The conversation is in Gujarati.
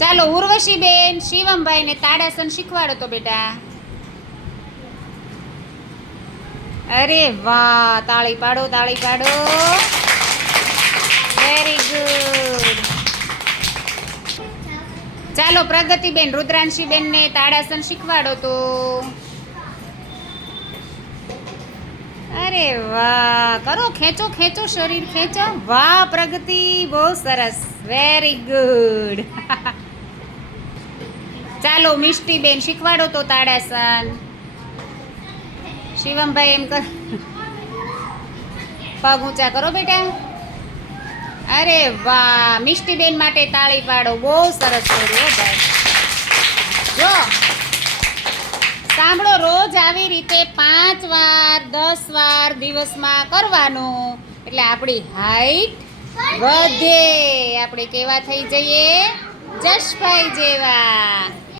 ચાલો ઉર્વશીબેન શિવમભાઈને તાડાસન શીખવાડો તો બેટા. અરે વાહ, તાળી પાડો તાળી પાડો. વેરી ગુડ ચાલો પ્રગતિબેન રુદ્રાંશીબેનને તાડાસન શીખવાડો તો. અરે વાહ, કરો, ખેંચો ખેંચો, શરીર ખેંચો. વાહ પ્રગતિ, બહુ સરસ. વેરી ગુડ ચાલો, મિષ્ટીબેન, શીખવાડો તો તાડાસન. શિવમભાઈ એમ કર પગ ઊંચા કરો બેટા. અરે વાહ, મિષ્ટીબેન માટે તાળી પાડો બહુ સરસ કર્યું ભાઈ. જો, સાંભળો, રોજ આવી રીતે પાંચ વાર, દસ વાર દિવસમાં કરવાનું. એટલે આપણી હાઈટ વધે. આપણે કેવા થઈ જઈએ? જશભાઈ જેવા.